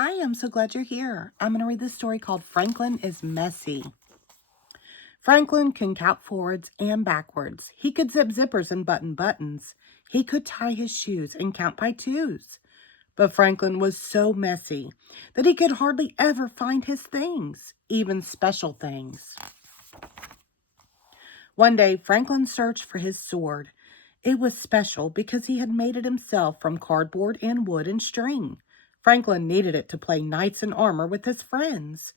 Hi, I'm so glad you're here. I'm going to read this story called Franklin is Messy. Franklin can count forwards and backwards. He could zip zippers and button buttons. He could tie his shoes and count by twos. But Franklin was so messy that he could hardly ever find his things, even special things. One day, Franklin searched for his sword. It was special because he had made it himself from cardboard and wood and string. Franklin needed it to play knights in armor with his friends.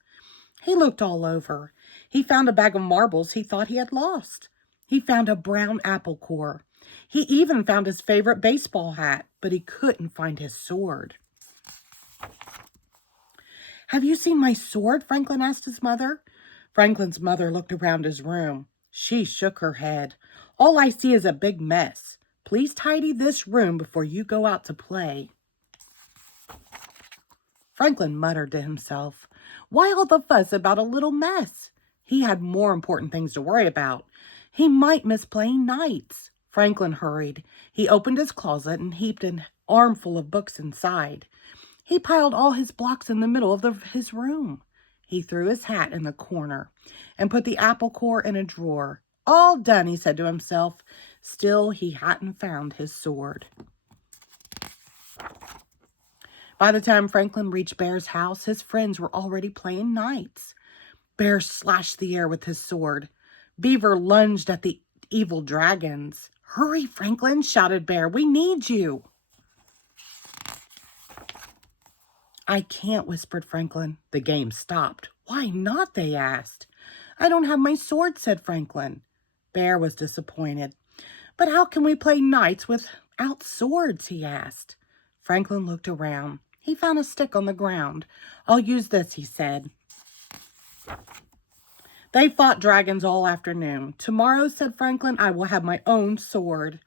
He looked all over. He found a bag of marbles he thought he had lost. He found a brown apple core. He even found his favorite baseball hat, but he couldn't find his sword. "Have you seen my sword?" Franklin asked his mother. Franklin's mother looked around his room. She shook her head. "All I see is a big mess. Please tidy this room before you go out to play." Franklin muttered to himself, "Why all the fuss about a little mess?" He had more important things to worry about. He might miss playing knights. Franklin hurried. He opened his closet and heaped an armful of books inside. He piled all his blocks in the middle of his room. He threw his hat in the corner and put the apple core in a drawer. "All done," he said to himself. Still, he hadn't found his sword. By the time Franklin reached Bear's house, his friends were already playing knights. Bear slashed the air with his sword. Beaver lunged at the evil dragons. "Hurry, Franklin," shouted Bear. "We need you." "I can't," whispered Franklin. The game stopped. "Why not?" they asked. "I don't have my sword," said Franklin. Bear was disappointed. "But how can we play knights without swords?" he asked. Franklin looked around. He found a stick on the ground. "I'll use this," he said. They fought dragons all afternoon. "Tomorrow," said Franklin, "I will have my own sword.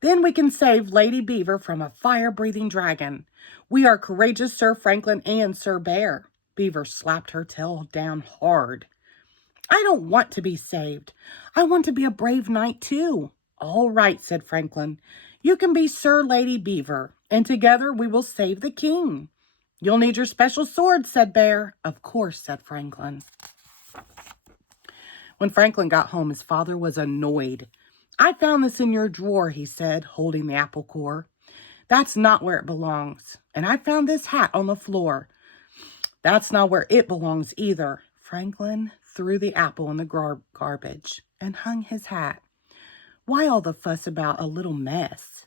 Then we can save Lady Beaver from a fire-breathing dragon. We are courageous, Sir Franklin and Sir Bear." Beaver slapped her tail down hard. "I don't want to be saved. I want to be a brave knight too." "All right," said Franklin. "You can be Sir Lady Beaver, and together we will save the king." "You'll need your special sword," said Bear. "Of course," said Franklin. When Franklin got home, his father was annoyed. "I found this in your drawer," he said, holding the apple core. "That's not where it belongs. And I found this hat on the floor. That's not where it belongs either." Franklin threw the apple in the garbage and hung his hat. Why all the fuss about a little mess?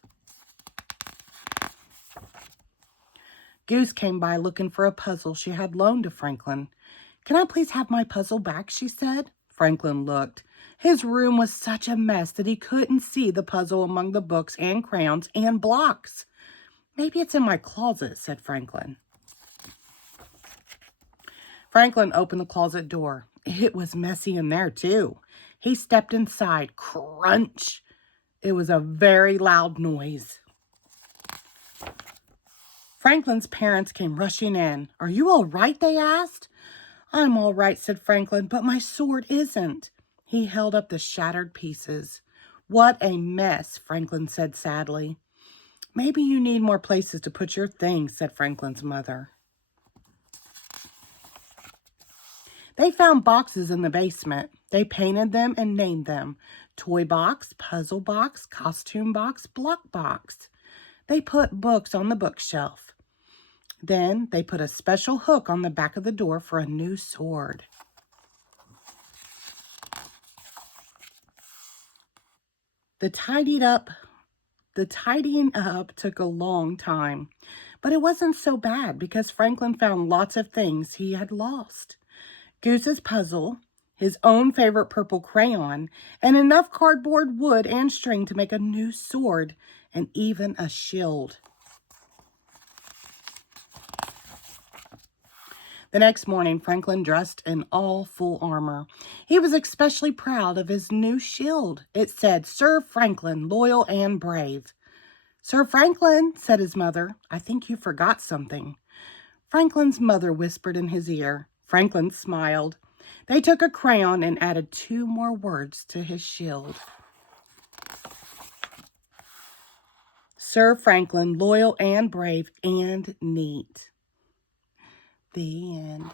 Goose came by looking for a puzzle she had loaned to Franklin. "Can I please have my puzzle back?" she said. Franklin looked. His room was such a mess that he couldn't see the puzzle among the books and crayons and blocks. "Maybe it's in my closet," said Franklin. Franklin opened the closet door. It was messy in there, too. He stepped inside. Crunch! It was a very loud noise. Franklin's parents came rushing in. "Are you all right?" they asked. "I'm all right," said Franklin, "but my sword isn't." He held up the shattered pieces. "What a mess," Franklin said sadly. "Maybe you need more places to put your things," said Franklin's mother. They found boxes in the basement. They painted them and named them: toy box, puzzle box, costume box, block box. They put books on the bookshelf. Then they put a special hook on the back of the door for a new sword. The tidying up took a long time, but it wasn't so bad because Franklin found lots of things he had lost. Goose's puzzle, his own favorite purple crayon, and enough cardboard, wood, and string to make a new sword, and even a shield. The next morning, Franklin dressed in all full armor. He was especially proud of his new shield. It said, "Sir Franklin, loyal and brave." "Sir Franklin," said his mother, "I think you forgot something." Franklin's mother whispered in his ear. Franklin smiled. They took a crayon and added 2 more words to his shield. "Sir Franklin, loyal and brave and neat." The end.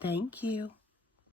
Thank you.